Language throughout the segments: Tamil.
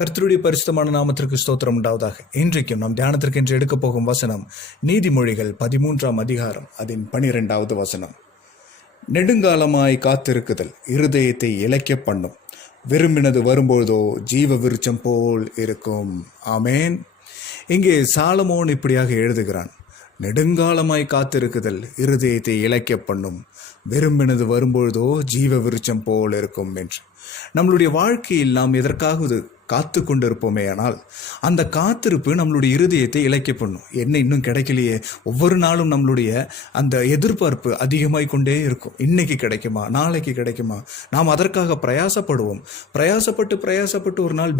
கர்த்தருடைய பரிசுத்தமான நாமத்திற்கு ஸ்தோத்திரம் உண்டாவதாக. இன்றைக்கும் நம் தியானத்திற்கு என்று எடுக்கப் போகும் வசனம் நீதிமொழிகள் 13ஆம் அதிகாரம் அதன் 12வது வசனம். நெடுங்காலமாய் காத்திருக்குதல் இருதயத்தை இளைக்க பண்ணும், விரும்பினது வரும்பொழுதோ ஜீவ விருட்சம் போல் இருக்கும். ஆமேன். இங்கே சாலமோன் இப்படியாக எழுதுகிறான், நெடுங்காலமாய் காத்திருக்குதல் இருதயத்தை இளைக்க பண்ணும், விரும்பினது வரும்பொழுதோ ஜீவ விருட்சம் போல் இருக்கும் என்று. நம்மளுடைய வாழ்க்கையில் நாம் எதற்காவது காத்து கொண்டு இருப்போமே, ஆனால் அந்த காத்திருப்பு நம்மளுடைய இருதயத்தை இளைக்க பண்ணும். என்ன இன்னும் கிடைக்கலையே, ஒவ்வொரு நாளும் நம்மளுடைய அந்த எதிர்பார்ப்பு அதிகமாய் கொண்டே இருக்கும். இன்னைக்கு கிடைக்குமா, நாளைக்கு கிடைக்குமா, நாம் அதற்காக பிரயாசப்பட்டு ஒரு நாள்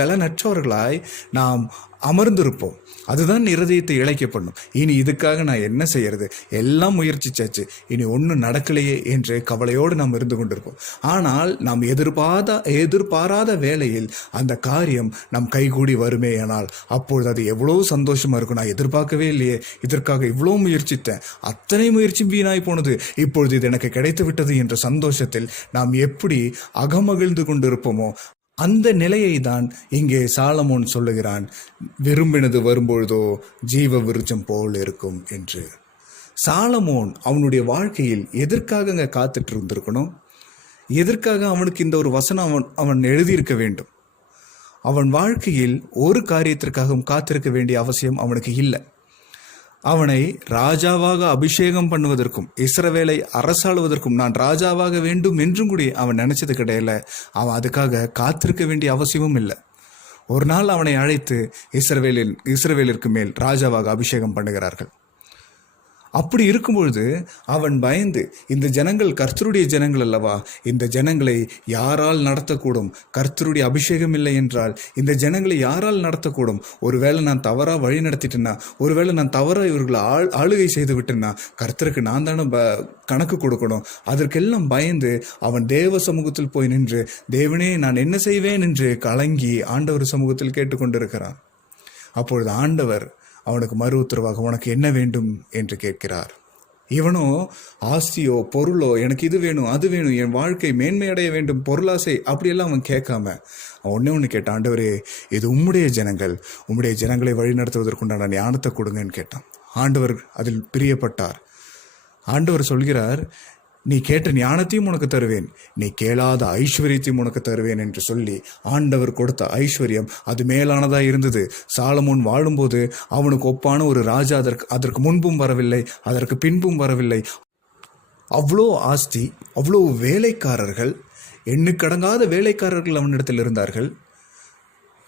பலனற்றவர்களாய் நாம் அமர்ந்திருப்போம். அதுதான் இருதயத்தை இளைக்க பண்ணும். இனி இதுக்காக நான் என்ன செய்யறது, எல்லாம் முயற்சிச்சாச்சு, இனி ஒன்றும் நடக்கலையே என்று கவலையோடு நாம் இருந்து கொண்டிருப்போம். ஆனால் நாம் எதிர்பாராத வேளையில் அந்த காரியம் நம் கைகூடி வருமே, ஆனால் அப்பொழுது அது எவ்வளவு சந்தோஷமா இருக்கும். நான் எதிர்பார்க்கவே இல்லையே, இதற்காக இவ்வளோ முயற்சித்தேன், அத்தனை முயற்சி வீணாய் போனது, இப்பொழுது இது எனக்கு கிடைத்து விட்டது என்ற சந்தோஷத்தில் நாம் எப்படி அகமகிழ்ந்து கொண்டிருப்போமோ, அந்த நிலையை தான் இங்கே சாலமோன் சொல்லுகிறான், விரும்பினது வரும்பொழுதோ ஜீவ விருட்சம் போல் இருக்கும் என்று. சாலமோன் அவனுடைய வாழ்க்கையில் எதற்காக காத்துட்டு இருந்திருக்கணும், எதற்காக அவனுக்கு இந்த ஒரு வசனம் அவன் எழுதியிருக்க வேண்டும். அவன் வாழ்க்கையில் ஒரு காரியத்திற்காகவும் காத்திருக்க வேண்டிய அவசியம் அவனுக்கு இல்லை. அவனை ராஜாவாக அபிஷேகம் பண்ணுவதற்கும் இஸ்ரவேலை அரசாளுவதற்கும் நான் ராஜாவாக வேண்டும் என்றும் கூட அவன் நினைச்சது கிடையாது. அவன் அதுக்காக காத்திருக்க வேண்டிய அவசியமும் இல்லை. ஒரு நாள் அவனை அழைத்து இஸ்ரவேலிற்கு மேல் ராஜாவாக அபிஷேகம் பண்ணுகிறார்கள். அப்படி இருக்கும்பொழுது அவன் பயந்து, இந்த ஜனங்கள் கர்த்தருடைய ஜனங்கள் அல்லவா, இந்த ஜனங்களை யாரால் நடத்தக்கூடும், கர்த்தருடைய அபிஷேகம் இல்லை என்றால் இந்த ஜனங்களை யாரால் நடத்தக்கூடும், ஒருவேளை நான் தவறா வழி நடத்திட்டேன்னா, ஒருவேளை நான் தவறா இவர்களை ஆளுகை செய்து விட்டேன்னா கர்த்தருக்கு நான் தானே கணக்கு கொடுக்கணும். அதற்கெல்லாம் பயந்து அவன் தேவ சமூகத்தில் போய் நின்று, தேவனே நான் என்ன செய்வேன் என்று கலங்கி ஆண்டவர் சமூகத்தில் கேட்டுக்கொண்டிருக்கிறான். அப்பொழுது ஆண்டவர் அவனுக்கு மறு உத்தரவாக, உனக்கு என்ன வேண்டும் என்று கேட்கிறார். இவனோ ஆஸ்தியோ பொருளோ, எனக்கு இது வேணும் அது வேணும், என் வாழ்க்கை மேன்மையடைய வேண்டும், பொருளாசை அப்படியெல்லாம் அவன் கேட்காம அவன் ஒன்று கேட்டான், ஆண்டவரே இது உம்முடைய ஜனங்களை வழி நடத்துவதற்குண்டான ஞானத்தை கொடுங்கன்னு கேட்டான். ஆண்டவர் அதில் பிரியப்பட்டார். ஆண்டவர் சொல்கிறார், நீ கேட்ட ஞானத்தையும் உனக்கு தருவேன், நீ கேளாத ஐஸ்வர்யத்தையும் உனக்கு தருவேன் என்று சொல்லி ஆண்டவர் கொடுத்த ஐஸ்வர்யம் அது மேலானதாக இருந்தது. சாலமோன் வாழும்போது அவனுக்கு ஒப்பான ஒரு ராஜா அதற்கு முன்பும் வரவில்லை, அதற்கு பின்பும் வரவில்லை. அவ்வளோ ஆஸ்தி, அவ்வளோ வேலைக்காரர்கள், எண்ணுக்கடங்காத வேலைக்காரர்கள் அவனிடத்தில் இருந்தார்கள்.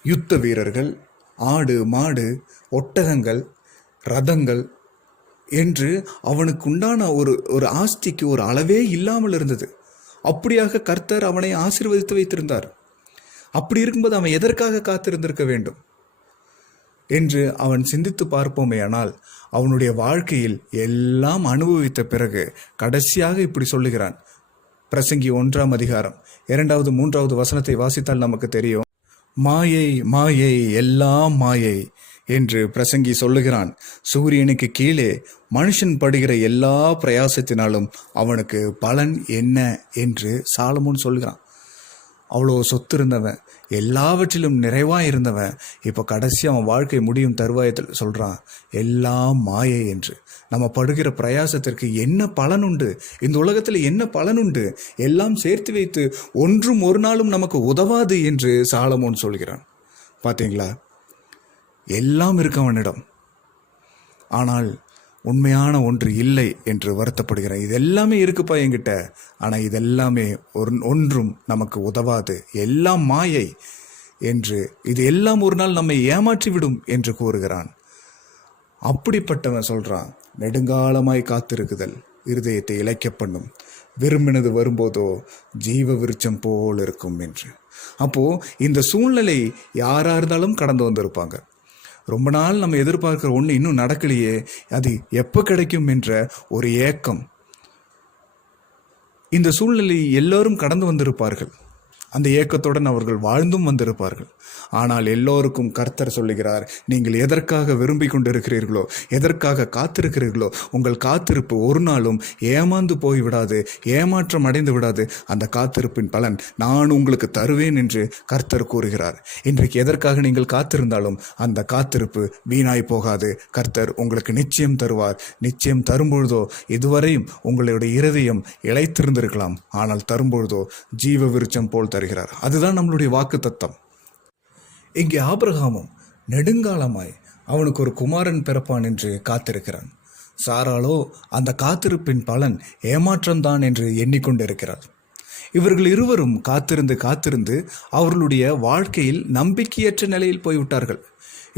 யுத்த வீரர்கள், ஆடு மாடு ஒட்டகங்கள் ரதங்கள் என்று அவனுக்கு உண்டான ஒரு ஆஸ்திக்கு ஒரு அளவே இல்லாமல் இருந்தது. அப்படியாக கர்த்தர் அவனை ஆசீர்வதித்து வைத்திருந்தார். அப்படி இருக்கும்போது அவன் எதற்காக காத்திருந்திருக்க வேண்டும் என்று அவன் சிந்தித்து பார்ப்போமே, ஆனால் அவனுடைய வாழ்க்கையில் எல்லாம் அனுபவித்த பிறகு கடைசியாக இப்படி சொல்லுகிறான். பிரசங்கி 1ஆம் அதிகாரம் 2வது 3வது வசனத்தை வாசித்தால் நமக்கு தெரியும். மாயை மாயை எல்லாம் மாயை என்று பிரசங்கி சொல்லுகிறான். சூரியனுக்கு கீழே மனுஷன் படுகிற எல்லா பிரயாசத்தினாலும் அவனுக்கு பலன் என்ன என்று சாலமோன் சொல்கிறான். அவ்வளோ சொத்து இருந்தவன், எல்லாவற்றிலும் நிறைவாக இருந்தவன், இப்போ கடைசி அவன் வாழ்க்கை முடியும் தருவாயத்தில் சொல்கிறான், எல்லாம் மாயை என்று. நம்ம படுகிற பிரயாசத்திற்கு என்ன பலன் உண்டு, இந்த உலகத்தில் என்ன பலன் உண்டு, எல்லாம் சேர்த்து வைத்து ஒன்றும் ஒரு நாளும் நமக்கு உதவாது என்று சாலமோன் சொல்கிறான். பார்த்தீங்களா, எல்லாம் இருக்கு அவனிடம், ஆனால் உண்மையான ஒன்று இல்லை என்று வருத்தப்படுகிறான். இது எல்லாமே இருக்குப்பா என்கிட்ட, ஆனால் இதெல்லாமே ஒன்றும் நமக்கு உதவாது, எல்லாம் மாயை என்று, இது எல்லாம் ஒரு நாள் நம்மை ஏமாற்றிவிடும் என்று கூறுகிறான். அப்படிப்பட்டவன் சொல்றான், நெடுங்காலமாய் காத்திருக்குதல் இருதயத்தை இளைக்க பண்ணும், விரும்பினது வரும்போதோ ஜீவ விருட்சம் போல் இருக்கும் என்று. அப்போ இந்த சூழ்நிலை யாரா இருந்தாலும் கடந்து வந்திருப்பாங்க. ரொம்ப நாள் நம்ம எதிர்பார்க்கிற ஒன்று இன்னும் நடக்கலையே, அது எப்போ கிடைக்கும் என்ற ஒரு ஏக்கம், இந்த சூழ்நிலை எல்லோரும் கடந்து வந்திருப்பார்கள். அந்த ஏக்கத்துடன் அவர்கள் வாழ்ந்தும் வந்திருப்பார்கள். ஆனால் எல்லோருக்கும் கர்த்தர் சொல்லுகிறார், நீங்கள் எதற்காக விரும்பி கொண்டிருக்கிறீர்களோ, எதற்காக காத்திருக்கிறீர்களோ, உங்கள் காத்திருப்பு ஒரு நாளும் ஏமாந்து போய்விடாது, ஏமாற்றம் அடைந்து விடாது. அந்த காத்திருப்பின் பலன் நான் உங்களுக்கு தருவேன் என்று கர்த்தர் கூறுகிறார். இன்றைக்கு எதற்காக நீங்கள் காத்திருந்தாலும் அந்த காத்திருப்பு வீணாய் போகாது. கர்த்தர் உங்களுக்கு நிச்சயம் தருவார். நிச்சயம் தரும்பொழுதோ இதுவரையும் உங்களுடைய இருதயம் இளைத்திருந்திருக்கலாம், ஆனால் தரும்பொழுதோ ஜீவ விருட்சம் போல் தருகிறார். அதுதான் நம்மளுடைய வாக்கு தத்தம். இங்கே ஆபிரகாமும் நெடுங்காலமாய் அவனுக்கு ஒரு குமாரன் பிறப்பான் என்று காத்திருக்கிறான். சாராளோ அந்த காத்திருப்பின் பலன் ஏமாற்றம்தான் என்று எண்ணிக்கொண்டிருக்கிறார். இவர்கள் இருவரும் காத்திருந்து அவர்களுடைய வாழ்க்கையில் நம்பிக்கையற்ற நிலையில் போய்விட்டார்கள்.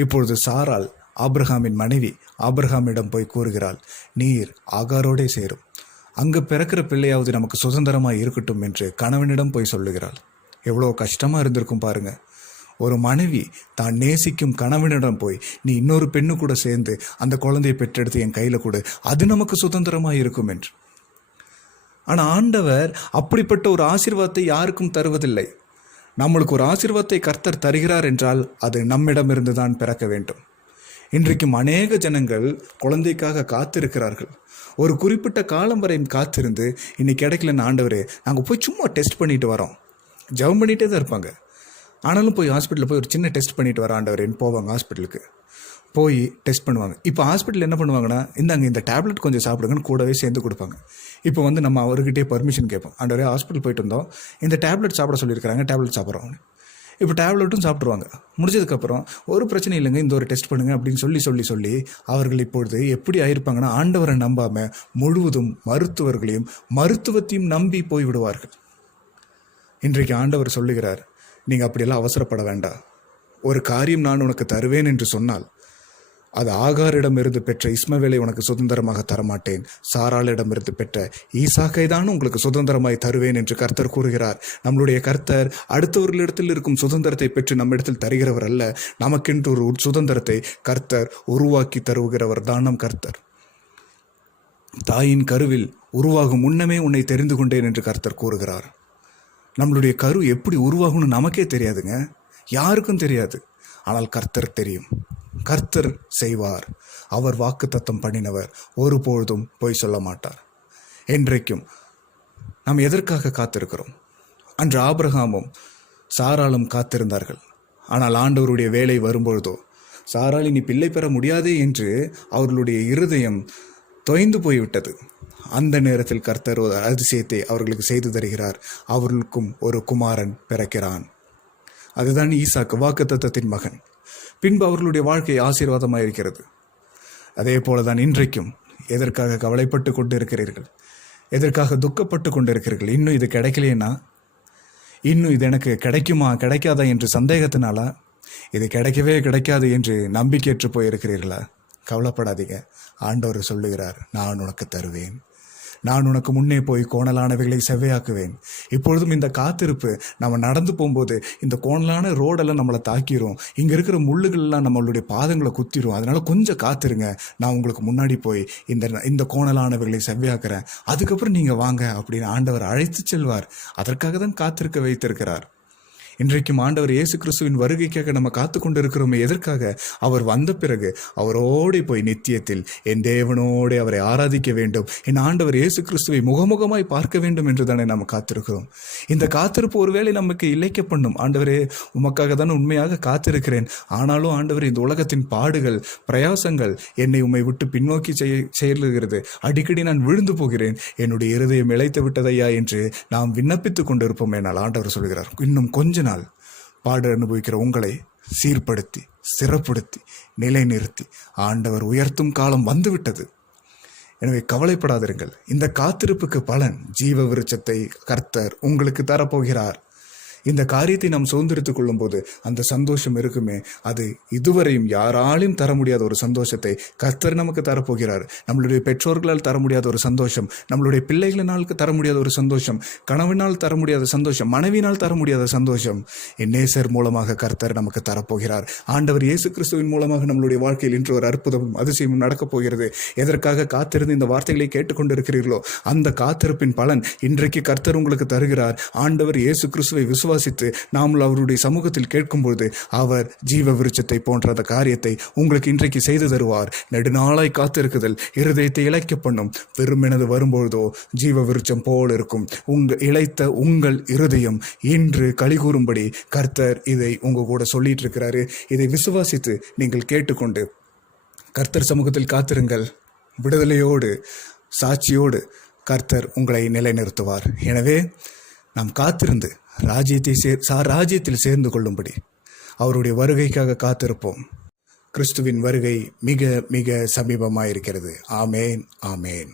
இப்பொழுது சாராள் ஆபிரகாமின் மனைவி ஆபிரகாமிடம் போய் கூறுகிறாள், நீர் ஆகாரோடே சேரும், அங்கு பிறக்கிற பிள்ளையாவது நமக்கு சுதந்திரமாக இருக்கட்டும் என்று கணவனிடம் போய் சொல்லுகிறாள். எவ்வளோ கஷ்டமாக இருந்திருக்கும் பாருங்க. ஒரு மனைவி தான் நேசிக்கும் கணவனிடம் போய் நீ இன்னொரு பெண்ணு கூட சேர்ந்து அந்த குழந்தையை பெற்றெடுத்து என் கையில் கொடு, அது நமக்கு சுதந்திரமாக இருக்கும் என்று. ஆனால் ஆண்டவர் அப்படிப்பட்ட ஒரு ஆசீர்வாதத்தை யாருக்கும் தருவதில்லை. நம்மளுக்கு ஒரு ஆசீர்வாதத்தை கர்த்தர் தருகிறார் என்றால் அது நம்மிடமிருந்து தான் பிறக்க வேண்டும். இன்றைக்கும் அநேக ஜனங்கள் குழந்தைக்காக காத்திருக்கிறார்கள். ஒரு குறிப்பிட்ட காலம் வரையும் காத்திருந்து இன்னைக்கு கிடைக்கலன்னு, ஆண்டவரே நாங்கள் போய் சும்மா டெஸ்ட் பண்ணிட்டு வரோம், ஜெபம் பண்ணிகிட்டே தான் இருப்பாங்க. ஆனாலும் போய் ஹாஸ்பிட்டலில் போய் ஒரு சின்ன டெஸ்ட் பண்ணிட்டு வர ஆண்டவரேன்னு போவாங்க. ஹாஸ்பிட்டலுக்கு போய் டெஸ்ட் பண்ணுவாங்க. இப்போ ஹாஸ்பிட்டல் என்ன பண்ணுவாங்கன்னா, இந்த டேப்லெட் கொஞ்சம் சாப்பிடுங்கன்னு கூடவே சேர்ந்து கொடுப்பாங்க. இப்போ நம்ம அவர்கிட்டே பர்மிஷன் கேட்போம், ஆண்டவரே ஹாஸ்பிட்டல் போயிட்டு வந்தோம், இந்த டேப்லெட் சாப்பிட சொல்லியிருக்கிறாங்க, டேப்லெட் சாப்பிட்றோம். இப்போ டேப்லெட்டும் சாப்பிட்ருவாங்க. முடிஞ்சதுக்கப்புறம் ஒரு பிரச்சனை இல்லைங்க, இந்த ஒரு டெஸ்ட் பண்ணுங்க அப்படின்னு சொல்லி அவர்கள் இப்பொழுது எப்படி ஆயிருப்பாங்கன்னா, ஆண்டவரை நம்பாமல் முழுவதும் மருத்துவத்தையும் நம்பி போய்விடுவார்கள். இன்றைக்கு ஆண்டவர் சொல்லுகிறார், நீங்கள் அப்படியெல்லாம் அவசரப்பட வேண்டாம். ஒரு காரியம் நான் உனக்கு தருவேன் என்று சொன்னால் அது ஆகாரிடமிருந்து பெற்ற இஸ்மவேலை உனக்கு சுதந்திரமாக தரமாட்டேன், சாராளிடமிருந்து பெற்ற ஈசாக்கை தான் உங்களுக்கு சுதந்திரமாய் தருவேன் என்று கர்த்தர் கூறுகிறார். நம்மளுடைய கர்த்தர் அடுத்தவர்களிடத்தில் இருக்கும் சுதந்திரத்தை பெற்று நம்மிடத்தில் தருகிறவர் அல்ல. நமக்கென்று ஒரு சுதந்திரத்தை கர்த்தர் உருவாக்கி தருகிறவர் தான் நம் கர்த்தர். தாயின் கருவில் உருவாகும் முன்னமே உன்னை தெரிந்து கொண்டேன் என்று கர்த்தர் கூறுகிறார். நம்மளுடைய கரு எப்படி உருவாகும்னு நமக்கே தெரியாதுங்க, யாருக்கும் தெரியாது. ஆனால் கர்த்தர் தெரியும். கர்த்தர் செய்வார். அவர் வாக்குத்தத்தம் பண்ணினவர், ஒருபொழுதும் பொய் சொல்ல மாட்டார். என்றைக்கும் நாம் எதற்காக காத்திருக்கிறோம்? அன்று ஆபிரகாமும் சாராளும் காத்திருந்தார்கள். ஆனால் ஆண்டவருடைய வேலை வரும்பொழுதோ சாராள் இனி பிள்ளை பெற முடியாதே என்று அவர்களுடைய இருதயம் தொய்ந்து போய்விட்டது. அந்த நேரத்தில் கர்த்தர் ஒரு அதிசயத்தை அவர்களுக்கு செய்து தருகிறார். அவர்களுக்கும் ஒரு குமாரன் பிறக்கிறான். அதுதான் ஈசாக்கு, வாக்குத்தத்தத்தின் மகன். பின்பு அவர்களுடைய வாழ்க்கை ஆசீர்வாதமாக இருக்கிறது. அதே போலதான் இன்றைக்கும் எதற்காக கவலைப்பட்டு கொண்டு இருக்கிறீர்கள்? எதற்காக துக்கப்பட்டு கொண்டு இருக்கிறீர்கள்? இன்னும் இது கிடைக்கலைன்னா, இன்னும் இது எனக்கு கிடைக்குமா கிடைக்காதா என்று சந்தேகத்தினாலா, இது கிடைக்கவே கிடைக்காது என்று நம்பிக்கையற்று போயிருக்கிறீர்களா? கவலைப்படாதீங்க. ஆண்டவர் சொல்லுகிறார், நான் உனக்கு தருவேன், நான் உனக்கு முன்னே போய் கோணலானவைகளை செவ்வையாக்குவேன். இப்பொழுதும் இந்த காத்திருப்பு, நம்ம நடந்து போகும்போது இந்த கோணலான ரோடெல்லாம் நம்மளை தாக்கிரும், இங்கே இருக்கிற முள்ளுகள்லாம் நம்மளுடைய பாதங்களை குத்திரும். அதனால கொஞ்சம் காத்திருங்க, நான் உங்களுக்கு முன்னாடி போய் இந்த கோணலானவைகளை செவ்வையாக்குறேன், அதுக்கப்புறம் நீங்கள் வாங்க அப்படின்னு ஆண்டவர் அழைத்து செல்வார். அதற்காக தான் காத்திருக்க வைத்திருக்கிறார். இன்றைக்கும் ஆண்டவர் இயேசு கிறிஸ்துவின் வருகைக்காக நம்ம காத்து கொண்டு இருக்கிறோமே. எதற்காக? அவர் வந்த பிறகு அவரோடு போய் நித்தியத்தில் என் தேவனோடு அவரை ஆராதிக்க வேண்டும், என் ஆண்டவர் இயேசு கிறிஸ்துவை முகமுகமாய் பார்க்க வேண்டும் என்று தானே நம்ம காத்திருக்கிறோம். இந்த காத்திருப்பு ஒருவேளை நமக்கு இழைக்க பண்ணும். ஆண்டவரே, உமக்காக தானே உண்மையாக காத்திருக்கிறேன், ஆனாலும் ஆண்டவர் இந்த உலகத்தின் பாடுகள் பிரயாசங்கள் என்னை உம்மை விட்டு பின்னோக்கி செயல்கிறது, அடிக்கடி நான் விழுந்து போகிறேன், என்னுடைய இருதயம் இழைத்து விட்டதையா என்று நாம் விண்ணப்பித்து கொண்டிருப்போம். என்னால் ஆண்டவர் சொல்கிறார், இன்னும் கொஞ்ச நாள் பாடு அனுபவிக்கிற உங்களை சீர்படுத்தி சிறப்படுத்தி நிலைநிறுத்தி ஆண்டவர் உயர்த்தும் காலம் வந்துவிட்டது. எனவே கவலைப்படாதிருங்கள். இந்த காத்திருப்புக்கு பலன் ஜீவ விருட்சத்தை கர்த்தர் உங்களுக்கு தரப்போகிறார். இந்த காரியத்தை நாம் சுதந்திரித்துக் கொள்ளும் போது அந்த சந்தோஷம் இருக்குமே, அது இதுவரையும் யாராலும் தர முடியாத ஒரு சந்தோஷத்தை கர்த்தர் நமக்கு தரப்போகிறார். நம்மளுடைய பெற்றோர்களால் தர முடியாத ஒரு சந்தோஷம், நம்மளுடைய பிள்ளைகளினால் தர முடியாத ஒரு சந்தோஷம், கணவனால் தர முடியாத சந்தோஷம், மனைவினால் தர முடியாத சந்தோஷம் என் நேசர் மூலமாக கர்த்தர் நமக்கு தரப்போகிறார். ஆண்டவர் இயேசு கிறிஸ்துவின் மூலமாக நம்மளுடைய வாழ்க்கையில் இன்று ஒரு அற்புதமும் அதிசயமும் நடக்கப் போகிறது. எதற்காக காத்திருந்து இந்த வார்த்தைகளை கேட்டுக்கொண்டிருக்கிறீர்களோ அந்த காத்திருப்பின் பலன் இன்றைக்கு கர்த்தர் உங்களுக்கு தருகிறார். ஆண்டவர் இயேசு கிறிஸ்துவை விசுவாசி விசுவாசித்து நாம் அவருடைய சமூகத்தில் கேட்கும்பொழுது அவர் ஜீவ விருட்சத்தை போன்ற அந்த காரியத்தை உங்களுக்கு இன்றைக்கு செய்து தருவார். நெடுநாளாய் காத்திருக்குதல் இருதயத்தை இளைக்க பண்ணும். வெறுமெனது வரும்பொழுதோ ஜீவ விருட்சம் போல் இருக்கும். இளைத்த உங்கள் இருதயம் இன்று களிகூறும்படி கர்த்தர் இதை உங்க கூட சொல்லிட்டு இருக்கிறாரு. இதை விசுவாசித்து நீங்கள் கேட்டுக்கொண்டு கர்த்தர் சமூகத்தில் காத்திருங்கள். விடுதலையோடு சாட்சியோடு கர்த்தர் உங்களை நிலைநிறுத்துவார். எனவே நாம் காத்திருந்து ராஜ்யத்தில் சேர்ந்து கொள்ளும்படி அவருடைய வருகைக்காக காத்திருப்போம். கிறிஸ்துவின் வருகை மிக மிக சமீபமாயிருக்கிறது. ஆமேன், ஆமேன்.